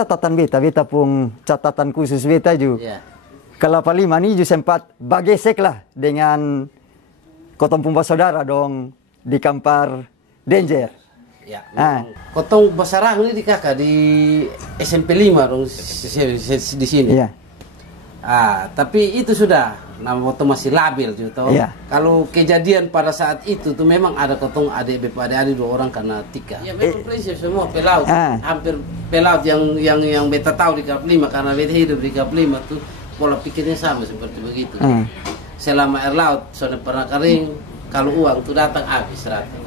catatan beta pun catatan khusus beta juga. Kelapa lima ini juga sempat bagesek lah dengan kotong pun saudara dong di Kampar Danger. Ya, kotong basarang ini di kakak di SMP 5 dong di sini. Iya. Tapi itu sudah nama kotong masih labil gitu. Iya. Kalau kejadian pada saat itu tuh memang ada kotong adik dua orang karena tika. Ya memang prinsip semua pelaut, hampir pelaut yang beta tahu di Kap 5 karena beta hidup di Kap 5 tuh pola pikirnya sama seperti begitu. Selama air laut sudah pernah kering, kalau uang tuh datang habis rata.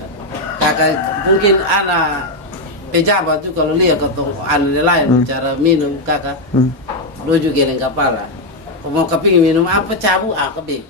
Kakak mungkin anak pejabat juga kalau lihat kotong anak lain cara minum kakak, doju geleng kepala. Mau kepingin minum apa cabu keping.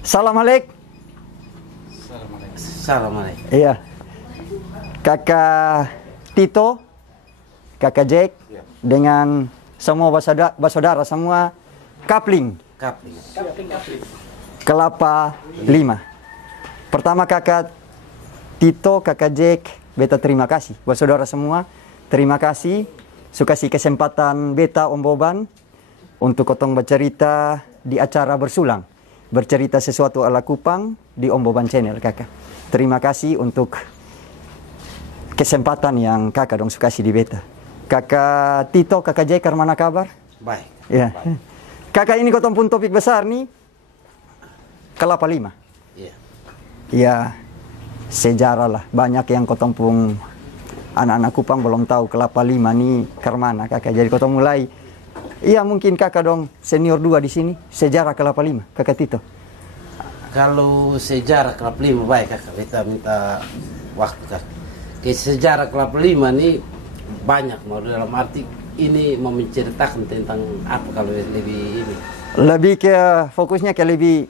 Assalamualaikum. Assalamualaikum. Iya. Kakak Tito, kakak Jack, dengan semua bersaudara semua kapling. Kelapa 5. Pertama kakak Tito, kakak Jack, beta terima kasih. Bersaudara semua, terima kasih. Suka kasih kesempatan beta Om Boban untuk kotong bercerita di acara bersulang. Bercerita sesuatu ala Kupang di Om Boban Channel kakak. Terima kasih untuk kesempatan yang kakak dong suka kasih di beta. Kakak Tito, kakak Jekar mana kabar? Baik. Ya. Baik. Kakak ini kotong pun topik besar nih. Kelapa 5. Iya. Ya, sejarah lah. Banyak yang kotong pun anak-anak Kupang belum tahu Kelapa 5 nih kermana kakak. Jadi kotong mulai. Iya mungkin kakak dong senior 2 di sini. Sejarah Kelapa 5, kakak Tito. Kalau sejarah Kelapa 5 baik kakak, kita minta waktu kakak. Sejarah Kelapa 5 ini banyak, mau dalam arti ini mau menceritakan tentang apa kalau lebih ini. Lebih ke fokusnya ke lebih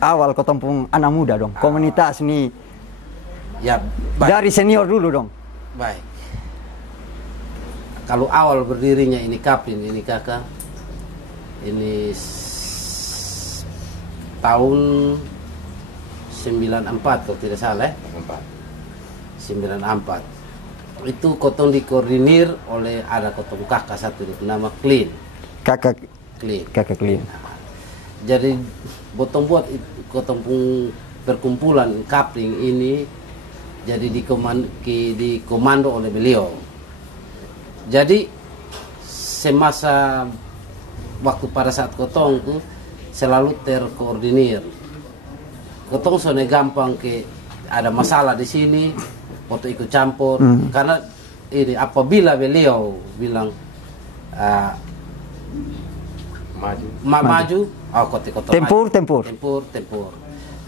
awal kotong pun anak muda dong. Komunitas nih. Ya, baik. Dari senior dulu dong. Baik. Kalau awal berdirinya ini Kapling ini kakak, ini tahun 94 kalau tidak salah. 94. Itu kotong dikoordinir oleh ada kotong kakak satu bernama Clean. Kakak Clean. Jadi botong buat kotong perkumpulan Kapling ini jadi dikomando oleh beliau. Jadi semasa waktu pada saat kotong tuh selalu terkoordinir. Kotong soalnya gampang ke ada masalah di sini, foto ikut campur karena ini apabila beliau bilang maju, kotong tempur.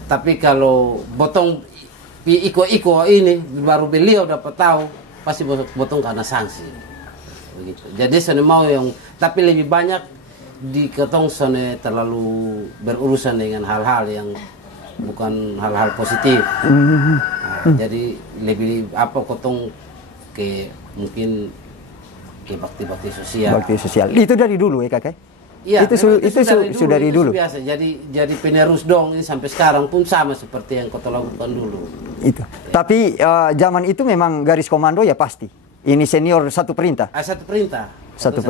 Tapi kalau botong iko ini baru beliau dapat tahu pasti botong karena sanksi. Begitu. Jadi soalnya mau yang tapi lebih banyak di kotong soalnya terlalu berurusan dengan hal-hal yang bukan hal-hal positif. Jadi lebih apa kotong ke mungkin ke bakti-bakti sosial. Bakti sosial. Itu dari dulu ya kakak? Iya. Itu sudah dari dulu. Biasa. Jadi penerus dong ini sampai sekarang pun sama seperti yang kotong lakukan dulu. Itu. Ya. Tapi zaman itu memang garis komando ya pasti. Ini senior satu perintah. Satu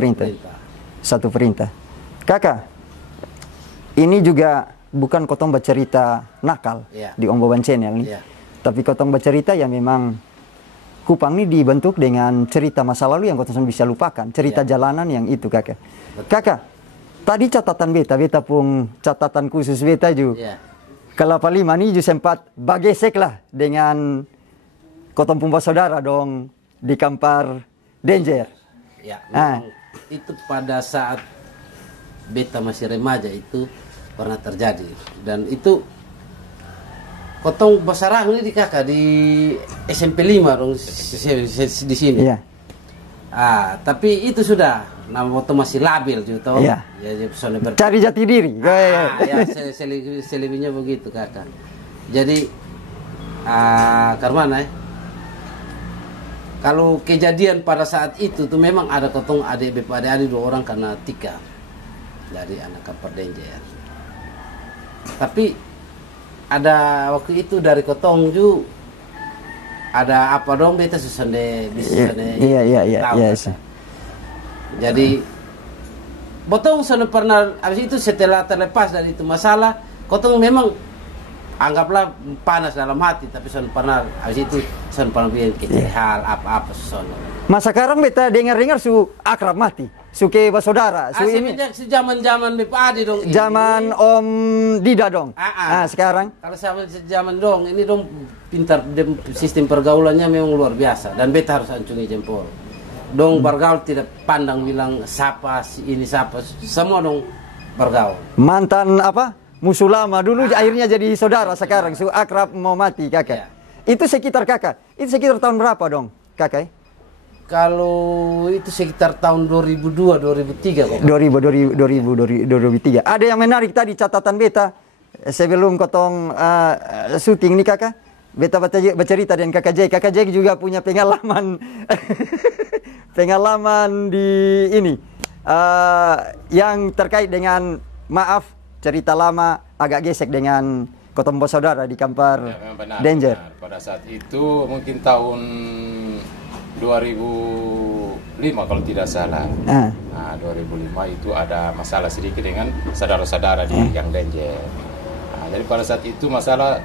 perintah. Kakak, ini juga bukan kotong bercerita nakal di Om Boban Channel nih. Tapi kotong bercerita ya memang Kupang ini dibentuk dengan cerita masa lalu yang kotong bisa lupakan. Cerita jalanan yang itu kakak. Kakak, tadi catatan beta pun catatan khusus beta juga. Kelapa 5 ini juga sempat bagesek lah dengan kotong pun saudara dong di Kampar Danger. Ya, itu pada saat beta masih remaja itu pernah terjadi dan itu kotong basarang ini di kakak di SMP 5 dong di sini. Iya. Tapi itu sudah nama kotong masih labil gitu. Iya. Ya, cari jati diri. Ya, selebihnya begitu kakak. Jadi Karena kalau kejadian pada saat itu tuh memang ada kotong adik adik 2 orang karena tika dari anak kapal Danger. Tapi ada waktu itu dari kotong juga ada apa dong beta susah deh bisa deh. Iya. Jadi botong sana pernah habis itu setelah terlepas dari itu masalah, kotong memang anggaplah panas dalam hati, tapi sana pernah habis itu sana pernah bikin hal apa sana. Masa sekarang beta dengar su akrab mati, su ke bersaudara, su ini. Zaman Bepa Adi dong. Zaman Om Dida dong. Sekarang. Kalau zaman dong, ini dong pintar sistem pergaulannya memang luar biasa dan beta harus ancungi jempol. Dong bergaul tidak pandang bilang siapa ini siapa, semua dong bergaul. Mantan apa? Musuh lama dulu akhirnya jadi saudara, sekarang su akrab mau mati kakak. Itu sekitar kakak. Itu sekitar tahun berapa dong kakak? Kalau itu sekitar tahun 2002 2003 kok. 2003. Ada yang menarik tadi catatan beta sebelum kotong syuting nih kakak. Beta bercerita dengan kakak Jack. Kakak Jack juga punya pengalaman pengalaman di ini yang terkait dengan maaf cerita lama agak gesek dengan kotong saudara di Kampar Danger. Benar. Pada saat itu mungkin tahun 2005 kalau tidak salah. Nah, 2005 itu ada masalah sedikit dengan saudara-saudara di Gang Danger. Nah, jadi pada saat itu masalah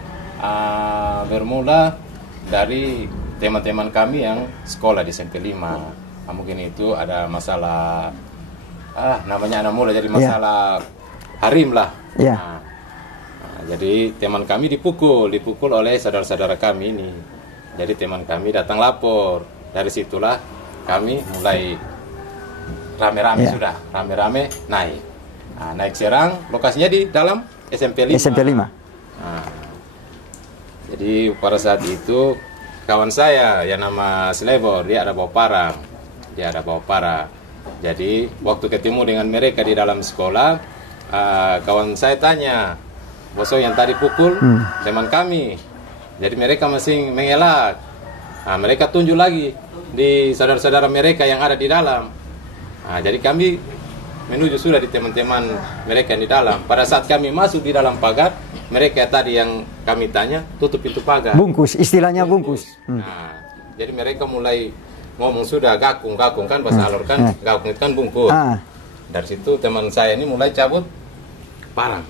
bermula dari teman-teman kami yang sekolah di SMP 5. Nah, mungkin itu ada masalah namanya anak muda jadi masalah harim lah. Nah, jadi teman kami dipukul oleh saudara-saudara kami ini. Jadi teman kami datang lapor. Dari situlah kami mulai rame-rame sudah, rame-rame naik. Nah, naik Serang, lokasinya di dalam SMP 5. SMP 5. Nah, jadi pada saat itu kawan saya yang nama Slebor, dia ada bawa parang. Jadi waktu ketemu dengan mereka di dalam sekolah, kawan saya tanya, bosok yang tadi pukul teman kami. Jadi mereka masih mengelak. Nah, mereka tunjuk lagi di saudara-saudara mereka yang ada di dalam. Nah, jadi kami menuju sudah di teman-teman mereka yang di dalam. Pada saat kami masuk di dalam pagar, mereka tadi yang kami tanya tutup pintu pagar. Bungkus, istilahnya bungkus. Nah, jadi mereka mulai ngomong sudah gakung kan bahasa Alor kan, gakung itu kan bungkus. Dari situ teman saya ini mulai cabut parang,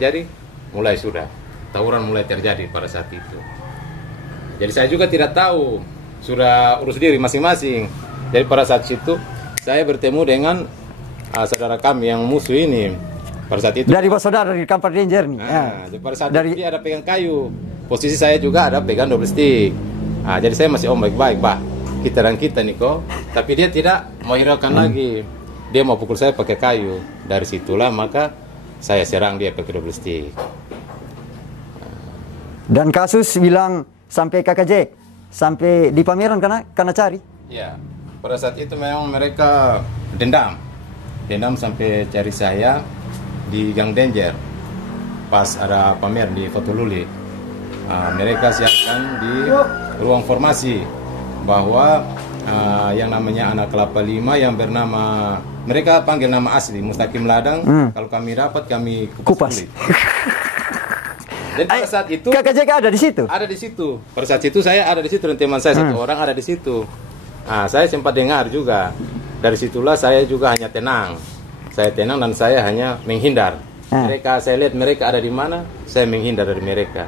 jadi mulai sudah tawuran mulai terjadi pada saat itu. Jadi saya juga tidak tahu, sudah urus diri masing-masing. Jadi pada saat itu saya bertemu dengan saudara kami yang musuh ini. Pada saat itu dari saudara di Kampar Danger nih. Pada saat itu dia ada pegang kayu. Posisi saya juga ada pegang double stick. Jadi saya masih baik-baik, Pak. Kita nih kok. Tapi dia tidak mau hiraukan lagi. Dia mau pukul saya pakai kayu. Dari situlah maka saya serang dia pakai double stick. Dan kasus bilang sampai kakak Jack, sampai di pameran karena cari. Ya, pada saat itu memang mereka dendam sampai cari saya di Gang Danger. Pas ada pamer di Fotoluli, mereka siapkan di ruang formasi bahwa yang namanya anak kelapa 5 yang bernama, mereka panggil nama asli Mustaqim Ladang. Kalau kami dapat kami kupas. Dan pada saat itu kakak Jack ada di situ. Ada di situ. Pada saat itu saya ada di situ dan teman saya satu orang ada di situ. Saya sempat dengar juga. Dari situlah saya juga hanya tenang. Saya tenang dan saya hanya menghindar. Mereka, saya lihat mereka ada di mana, saya menghindar dari mereka.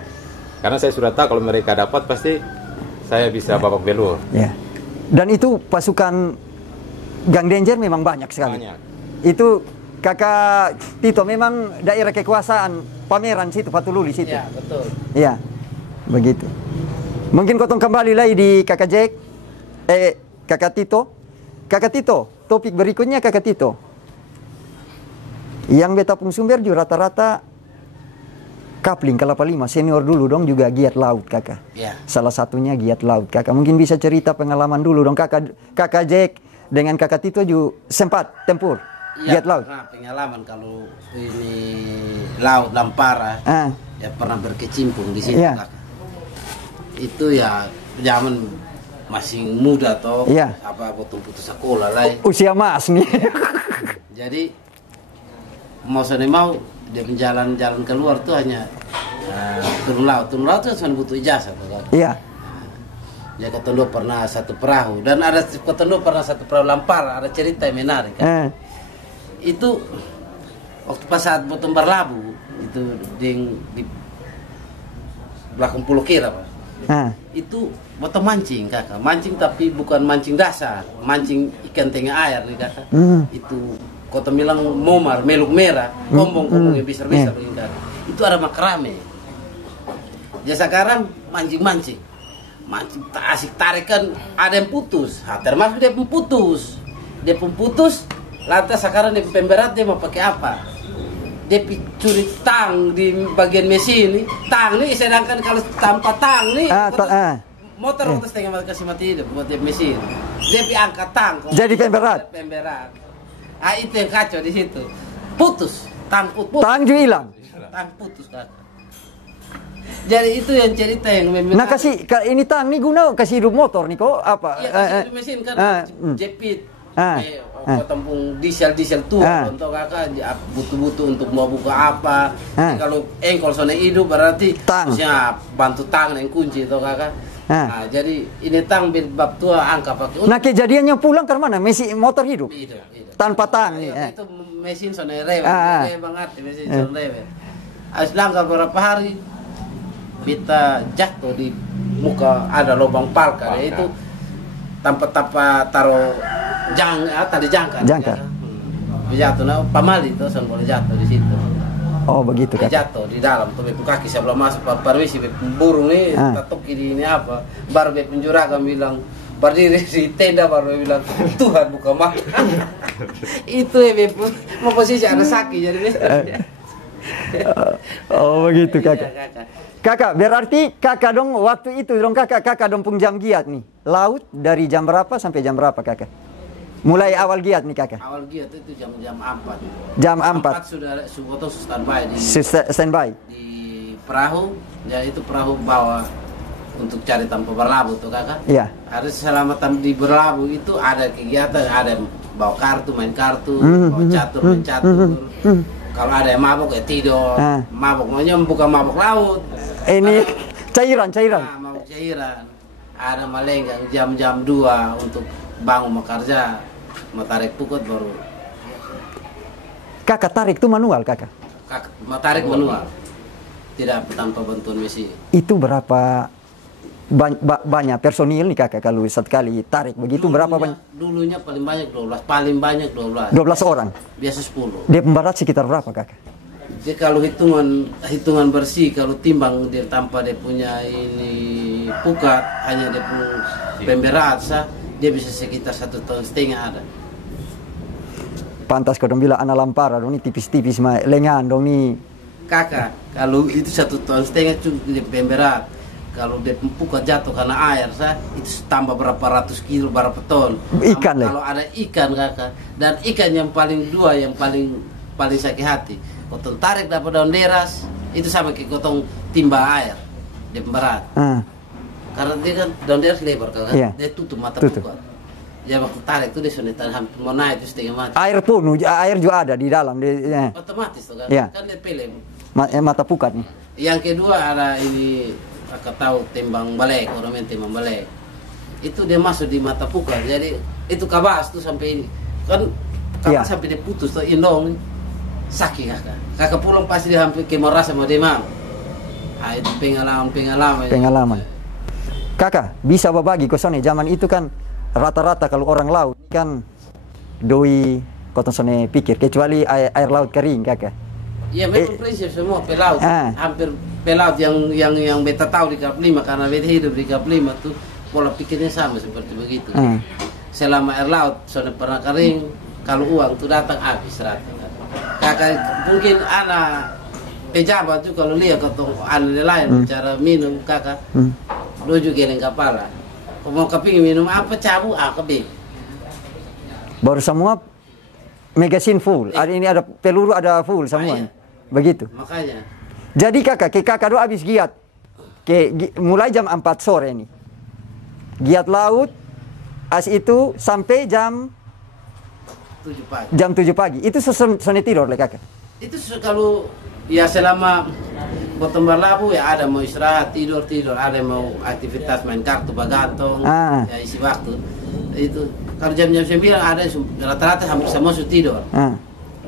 Karena saya sudah tahu kalau mereka dapat pasti saya bisa babak belur. Dan itu pasukan Gang Danger memang banyak sekali. Itu kakak Tito memang daerah kekuasaan pameran situ, Fatululi situ. Ya, betul. Iya, begitu. Mungkin kotong kembali lagi di kakak Jack, kakak Tito. Kakak Tito, topik berikutnya kakak Tito. Yang beta pung sumber juga rata-rata Kapling Kelapa 5 senior dulu dong juga giat laut kakak. Ya. Salah satunya giat laut kakak. Mungkin bisa cerita pengalaman dulu dong kakak Jack dengan kakak Tito juga sempat tempur. Ya, giat laut. Pernah pengalaman kalau ini laut Lampara, ya pernah berkecimpung di situ. Itu ya zaman masih muda toh, apa potong putus sekolah lah. Usia mas nih. Jadi mau dia jalan keluar tuh hanya turun laut tuh cuma butuh ijazah tuh kan. Iya. Ya Kotondo pernah satu perahu dan ada Kotondo pernah satu perahu lampar, ada cerita yang menarik kan. Itu waktu pas saat potong berlabuh itu di belakang Pulau Kira Pak. Itu potong mancing kakak, mancing tapi bukan mancing dasar, mancing ikan tengah air nih kakak. Itu kota bilang momar, meluk merah, kombong yang besar-besar kakak. Itu ada makrame. Ya sekarang mancing asik tarik kan ada yang putus, termasuk dia pun putus, lantas sekarang dia pemberat dia mau pakai apa? Dia curi tang di bagian mesin nih, tang nih sedangkan kalau tanpa tang nih motor setengah kasih mati hidup buat dia mesin, dia angkat tang, jadi pemberat. Itu yang kacau di situ, putus, tang juga hilang, tang putus kan. Jadi itu yang cerita yang memang. Nah ini tang nih guna kasih hidup motor nih kok apa? Iya kasih hidup mesin kan, jepit, tampung diesel tua untuk kakak butuh untuk mau buka apa. Kalau engkol sana hidup berarti harusnya bantu tang yang kunci itu kakak. Nah, jadi ini tang bab tua angka pakai. Nah kejadiannya pulang ke mana? Mesin motor hidup. Tanpa tang nih. Itu mesin sana rewel banget mesin sana rewel. Langkah berapa hari kita jatuh di muka ada lubang palka itu tanpa taruh tadi jangkar. Jatuh pamali itu boleh jatuh di situ. Oh begitu kan. Jatuh di dalam tuh kaki sebelum masuk permisi burung nih tetap ini apa baru penjuragan bilang berdiri di tenda baru bilang Tuhan buka mata. Itu mau posisi ada sakit jadi oh begitu kakak. Kakak berarti kakak dong waktu itu dong kakak dong pun jam giat nih laut dari jam berapa sampai jam berapa kakak? Mulai awal giat nih kakak? Awal giat itu jam 4. Jam 4 sudah standby standby di perahu, ya itu perahu bawa untuk cari tanpa berlabuh tuh kakak. Iya. Harus selama di berlabuh itu ada kegiatan, ada bawa kartu main kartu, bawa catur main catur. Kalau ada yang mabuk ya tidur, mabuk maunya bukan mabuk laut. Ini cairan. Mabuk cairan. Ada malenggang jam 2 untuk bangun kerja, mau tarik pukut baru. Kakak tarik itu manual kakak? Mau tarik manual, tidak tanpa bantuan mesin. Itu berapa banyak personil nih kakak kalau sekali tarik begitu berapa banyak? Dulunya paling banyak 12. 12 orang? Biasa 10. Dia pemberat sekitar berapa kakak? Jadi kalau hitungan bersih, kalau timbang dia tanpa dia punya ini pukat, hanya dia punya pemberat dia bisa sekitar 1,5 ton ada. Pantas kau dong bilang anak lampara dong ini tipis-tipis lengan dong nih. Kakak, kalau itu 1,5 ton cukup dia pemberat. Kalau dia pukat jatuh karena air itu tambah berapa ratus kilo, berapa ton. Ikan kalau ada ikan kakak, dan ikan yang paling sakit hati. Kotong tarik dapat daun deras, itu sama kayak kotong timba air, dia berat. Karena dia kan daun deras lebar kan, dia tutup mata pukat. Ya waktu tarik itu dia sudah hampir mau naik itu setengah mati. Air juga ada di dalam. Otomatis tuh kan, kan dia pilih. Mata pukat nih. Yang kedua ada ini, kakak tahu tembang balek, orang main tembang balek. Itu dia masuk di mata pukat, jadi itu kabas tuh sampai ini. Kan kabas sampai dia putus tuh indong nih. Sakit kakak pulang pasti dia hampir kemau rasa mau demam. Itu pengalaman. Kakak bisa berbagi kosone zaman itu kan rata-rata kalau orang laut kan doi kotong pikir kecuali air laut kering kakak. Iya memang prinsip semua pelaut, hampir pelaut yang beta tahu di Kap 5 karena beta hidup di Kap 5 tuh pola pikirnya sama seperti begitu. Selama air laut sudah pernah kering, kalau uang tuh datang habis rata. Kakak mungkin anak pejabat tuh kalau lihat ketemu anak lain bicara minum kakak, doju geleng kepala. Mau kepingin minum apa cabu, kebing. Baru semua magasin full. Ini ada peluru ada full semua. Begitu. Makanya. Jadi kakak doa habis giat. mulai jam 4 sore nih. Giat laut as itu sampai jam 7 pagi. Jam 7 pagi. Itu sone tidur le kakak. Itu kalau ya selama potong berlabuh ya ada mau istirahat tidur, ada mau aktivitas main kartu bagantong, ya isi waktu. Itu kalau jam-jam 9 ada rata-rata hampir semua sudah tidur.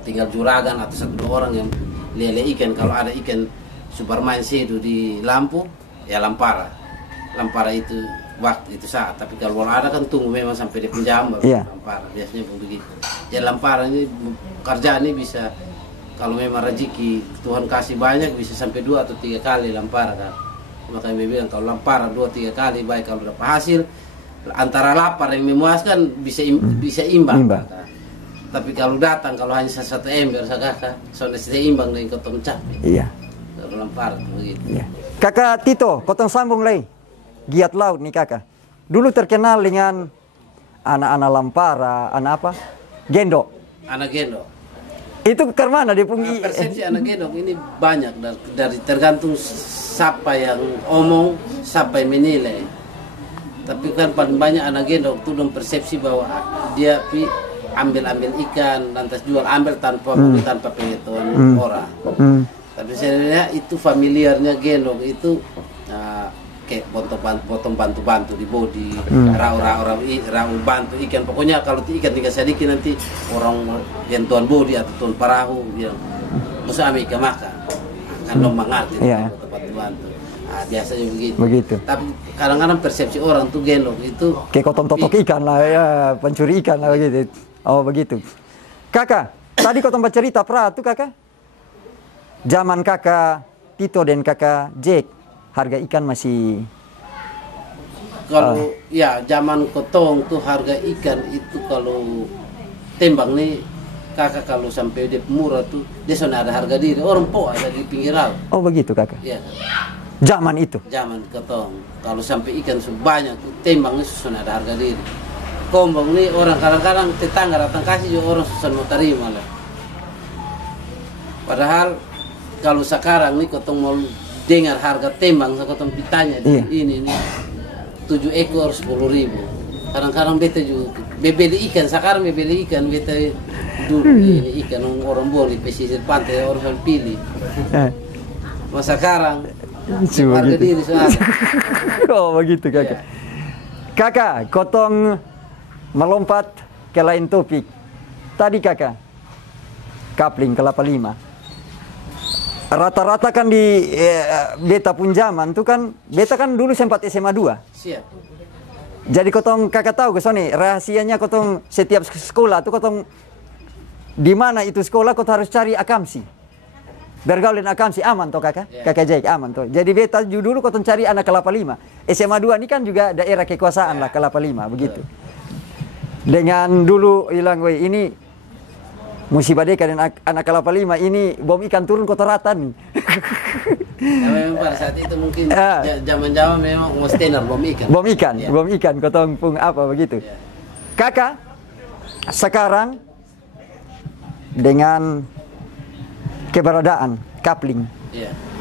Tinggal juragan atau 1-2 orang yang lele ikan. Kalau ada ikan super main sedu di lampu ya lampara itu waktu itu saat. Tapi kalau ada kan tunggu memang sampai di jam baru lampara, biasanya begitu. Ya lampara ini kerjaan ini bisa kalau memang rezeki Tuhan kasih banyak bisa sampai 2 atau 3 kali lampara kan. Makanya saya bilang kalau lampara 2-3 kali baik, kalau dapat hasil antara lapar yang memuaskan bisa imbang. Kan. Tapi kalau datang kalau hanya 1 ember kakak sudah seimbang dengan kotong capek. Iya. Kalau lampara begitu. Iya. Kakak Tito, kotong sambung lagi. Giat laut nih kakak. Dulu terkenal dengan anak-anak lampara, anak apa? Gendok. Anak gendok. Itu ke mana dia punya persepsi anak gendok ini banyak dari tergantung siapa yang omong, siapa yang menilai. Tapi kan paling banyak anak gendok itu dong persepsi bahwa dia ambil ikan lantas jual, ambil tanpa tanpa pengetahuan orang. Tapi sebenarnya itu familiarnya gendok itu kayak potong bantu di body, rau bantu ikan. Pokoknya kalau ikan tinggal sedikit nanti orang yang tuan body atau tuan perahu bilang musuh ambil ikan makan, kan dong mengerti bantu. Biasanya begitu. Tapi kadang-kadang persepsi orang tuh gendong itu kayak kotong totok ikan lah ya, pencuri ikan lah begitu. Oh begitu. Kakak, tadi kotong bercerita tuh kakak. Zaman kakak Tito dan kakak Jack, harga ikan masih kalau ya zaman kotong tuh harga ikan itu kalau tembang nih kakak kalau sampai dia murah tuh dia sudah ada harga diri, orang ada di pinggir laut. Oh begitu kakak. Iya. Zaman itu. Zaman kotong kalau sampai ikan sebanyak tuh tembang nih sudah ada harga diri. Kombong nih orang kadang-kadang tetangga datang kasih juga orang susah mau terima lah. Padahal kalau sekarang nih kotong mau dengar harga tembang, kotong ditanya ini 7 ekor 10.000. Kadang-kadang beta juga beli ikan, sekarang beli ikan beta dulu ini ikan orang boleh pesisir pantai orang pilih. Masa sekarang harga diri soalnya. Oh begitu kakak. Kakak, kotong melompat ke lain topik. Tadi kakak, kapling kelapa 5. Rata-rata kan di beta pun zaman tuh kan, beta kan dulu sempat SMA 2. Siap. Jadi kotong kakak tahu ke Sony, rahasianya kotong setiap sekolah tuh kotong di mana itu sekolah kotong harus cari akamsi. Bergaul dengan akamsi aman toh kakak? Yeah. Kakak Jack aman toh. Jadi beta dulu kotong cari anak kelapa 5. SMA 2 ini kan juga daerah kekuasaan lah kelapa 5 begitu. Dengan dulu hilang ini musibah deka dan anak kelapa 5 ini bom ikan turun kota rata nih. Ya, memang pada saat itu mungkin zaman-zaman memang standar bom ikan. Bom ikan kotong pung apa begitu. Ya. Kakak sekarang dengan keberadaan kapling,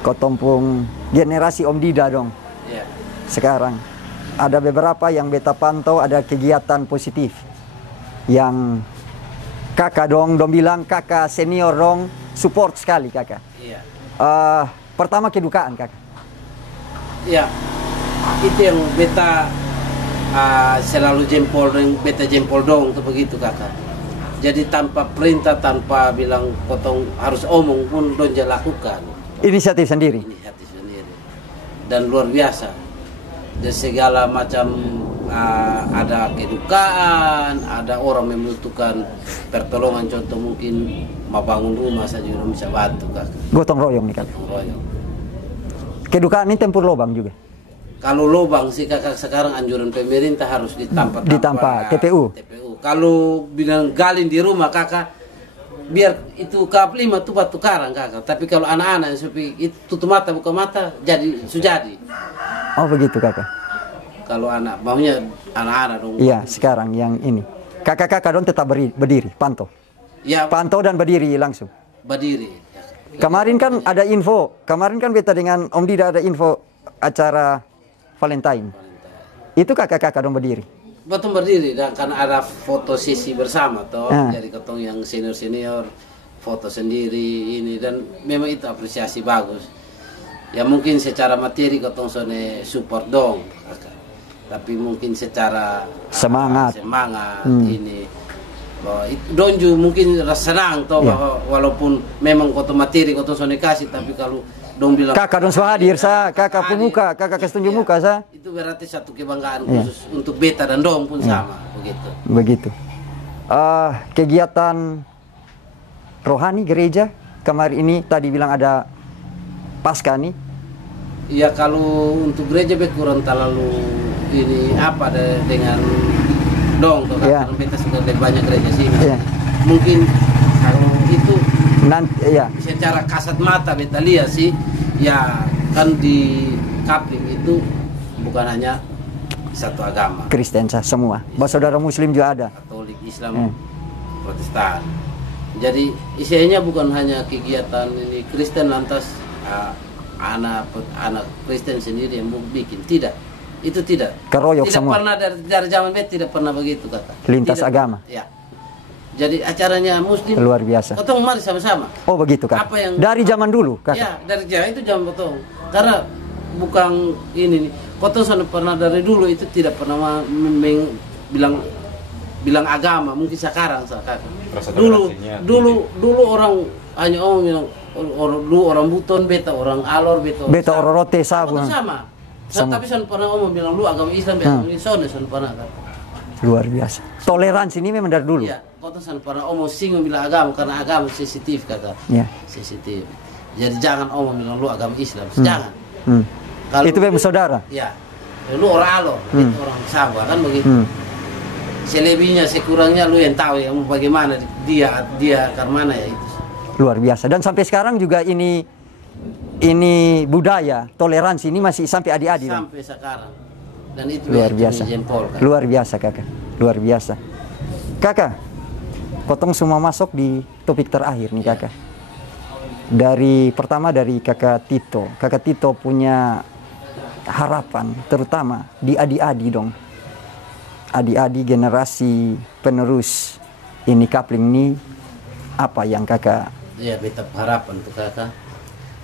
kotong pung generasi Om Dida dong. Ya. Sekarang ada beberapa yang beta pantau ada kegiatan positif yang kakak dong bilang kakak senior dong support sekali kakak. Iya. Pertama kedukaan kakak. Iya. Itu yang beta selalu beta jempol dong tuh begitu kakak. Jadi tanpa perintah, tanpa bilang potong harus omong pun dong lakukan. Inisiatif sendiri. Dan luar biasa. Dan segala macam ada kedukaan, ada orang membutuhkan pertolongan, contoh mungkin mau bangun rumah saya juga bisa bantu kakak. Gotong royong nih kakak. Gotong royong. Kedukaan ini tempur lubang juga. Kalau lubang sih kakak sekarang anjuran pemerintah harus ditampak TPU. Kalau bilang galin di rumah kakak, biar itu kap 5 tuh batu karang kakak. Tapi kalau anak-anak yang itu tutup mata buka mata jadi. Oh begitu kakak. Kalau anak maunya anak-anak dong. Iya sekarang yang ini kakak-kakak dong tetap berdiri pantau. Ya. Pantau dan berdiri langsung. Berdiri. Kemarin kan ada info, kemarin kan beta dengan Om Dida ada info acara Valentine. Itu kakak-kakak dong berdiri. Betul berdiri dan karena ada foto sesi bersama toh, jadi ketong yang senior foto sendiri ini dan memang itu apresiasi bagus. Ya mungkin secara materi ketong sone support dong, kakak. Tapi mungkin secara semangat ini bahwa donju mungkin senang toh bahwa walaupun memang ketong materi ketong sone kasih tapi kalau dong bilang kakak dong hadir kakak pemuka, kakak kesetunjuk muka itu berarti satu kebanggaan khusus untuk beta dan dong pun sama begitu. Kegiatan rohani gereja kemarin ini tadi bilang ada Paskah nih. Ya kalau untuk gereja kurang terlalu ini apa dengan dong toh karena beta sudah dari banyak gereja sini. Mungkin kalau itu nanti secara kasat mata beta lihat sih ya kan di Kapling itu bukan hanya satu agama Kristen semua saudara Muslim juga ada Katolik Islam Protestan jadi isinya bukan hanya kegiatan ini Kristen lantas anak Kristen sendiri yang bikin itu tidak keroyok tidak semua pernah dari zaman beta tidak pernah begitu kata lintas agama jadi acaranya Muslim luar biasa. Potong mari sama-sama. Oh begitu kak. Apa yang dari zaman dulu kak? Ya dari zaman itu zaman potong. Karena bukan ini nih. Potong sana pernah dari dulu itu tidak pernah bilang agama. Mungkin sekarang dulu orang hanya bilang orang buton beta orang alor beta orang rote sabu. Sama. Tapi sana pernah bilang lu agama Islam agama Islam pernah kan. Luar biasa. Toleransi ini memang dari dulu. Iya, kau tuh pernah singgung bilang agama karena agama sensitif kata. Iya. Sensitif. Jadi jangan bilang lu agama Islam, jangan. Kalau itu memang saudara. Iya. Lu orang alor, itu orang Sabah kan begitu. Selebihnya sekurangnya lu yang tahu ya bagaimana dia ke mana ya itu. Luar biasa. Dan sampai sekarang juga ini budaya toleransi ini masih sampai adik-adik. Sampai sekarang. Dan itu luar biasa. Luar biasa kakak. Luar biasa. Kakak, potong semua masuk di topik terakhir nih kakak. Pertama dari kakak Tito. Kakak Tito punya harapan terutama di adik-adik dong. Adik-adik generasi penerus ini Kapling ini apa yang kakak? Ya beta harapan untuk kakak.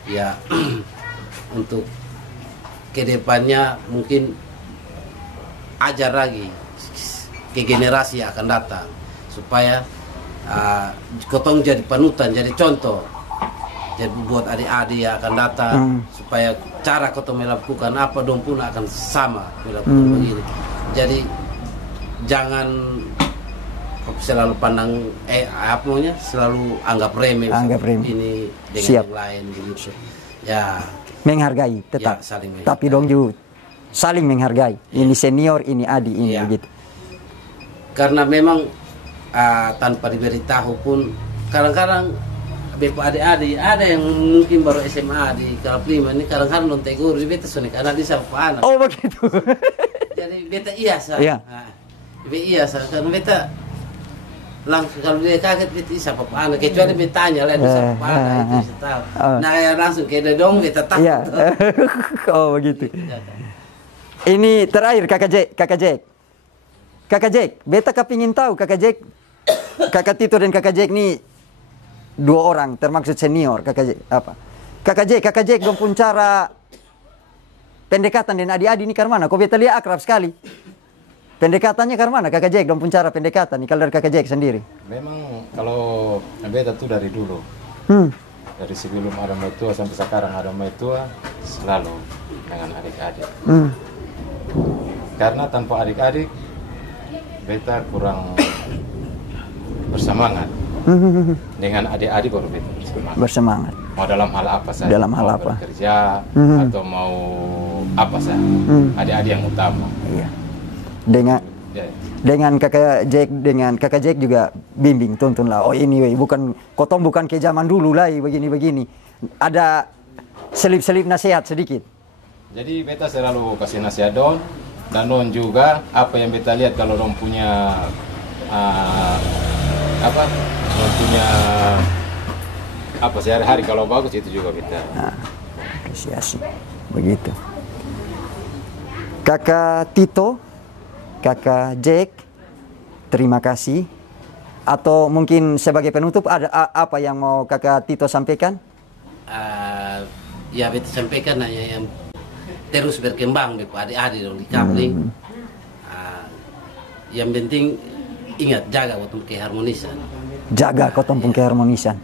Ya untuk kedepannya mungkin ajar lagi ke generasi yang akan datang supaya kotong jadi panutan, jadi contoh, jadi buat adik-adik yang akan datang supaya cara kotong melakukan apa dong pun akan sama melakukan begini. Jadi jangan selalu pandang selalu anggap remeh ini dengan yang lain gitu. Ya menghargai tetap. Ya, tapi dong juga saling menghargai. Ini senior, ini adik, ini begitu. Karena memang tanpa diberitahu pun kadang-kadang adik-adik ada yang mungkin baru SMA di Kalap 5 ini kadang-kadang non tegur beta sonik analisa apa anak. Oh begitu. Jadi beta karena beta langsung kalau dia kaget beta siapa anak kecuali beta tanya lah siapa anak itu bisa tahu. Nah ya langsung kayak dong beta tahu. Oh begitu. Ini terakhir Kakak Jack, beta kepingin tahu Kakak Tito dan Kakak Jack ini dua orang termaksud senior Kakak Jack dong pun cara pendekatan dan adik-adik ini karena mana? Kok beta lihat akrab sekali. Pendekatannya karena mana Kakak Jack dong pun cara pendekatan nih kalau dari Kakak Jack sendiri? Memang kalau beta tuh dari dulu. Dari sebelum ada Maitua sampai sekarang ada Maitua selalu dengan adik-adik. Karena tanpa adik-adik beta kurang bersemangat. Dengan adik-adik baru beta bersemangat. Mau dalam hal apa saja. Dalam hal mau apa? Bekerja atau mau apa saja. Adik-adik yang utama. Iya. Dengan kakak Jack juga bimbing tuntun lah. Oh ini bukan ke zaman dulu lah begini. Ada selip-selip nasihat sedikit. Jadi beta selalu kasih nasihat don dan don juga apa yang beta lihat kalau don punya don punya apa sehari-hari kalau bagus itu juga beta apresiasi begitu. Kakak Tito, Kakak Jack, terima kasih. Atau mungkin sebagai penutup ada apa yang mau Kakak Tito sampaikan? Ya beta sampaikan hanya yang terus berkembang adik-adik di Kapling. Yang penting ingat jaga kotong keharmonisan. Jaga kotong keharmonisan.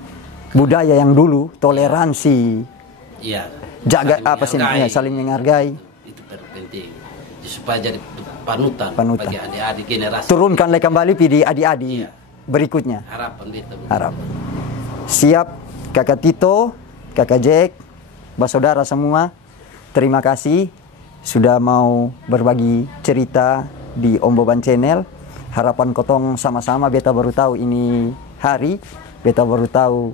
Budaya yang dulu toleransi. Iya. Jaga apa sih saling menghargai. Itu penting. Supaya jadi panutan bagi adik-adik generasi. Turunkanlah kembali di adik-adik berikutnya. Harapan itu. Harapan. Siap, Kakak Tito, Kakak Jack, saudara semua. Terima kasih sudah mau berbagi cerita di Om Boban Channel. Harapan kotong sama-sama beta baru tahu ini hari, beta baru tahu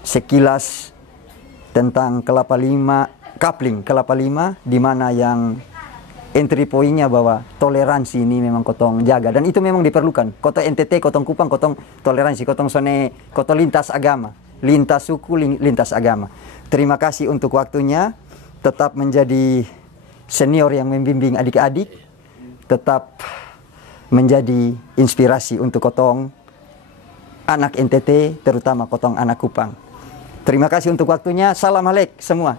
sekilas tentang Kapling Kelapa Lima, di mana yang entry pointnya bahwa toleransi ini memang kotong jaga, dan itu memang diperlukan. Kota NTT, kotong Kupang, kotong toleransi, kotong sone, kotong lintas agama, lintas suku, lintas agama. Terima kasih untuk waktunya. Tetap menjadi senior yang membimbing adik-adik, tetap menjadi inspirasi untuk kotong anak NTT, terutama kotong anak Kupang. Terima kasih untuk waktunya. Salam Halek semua.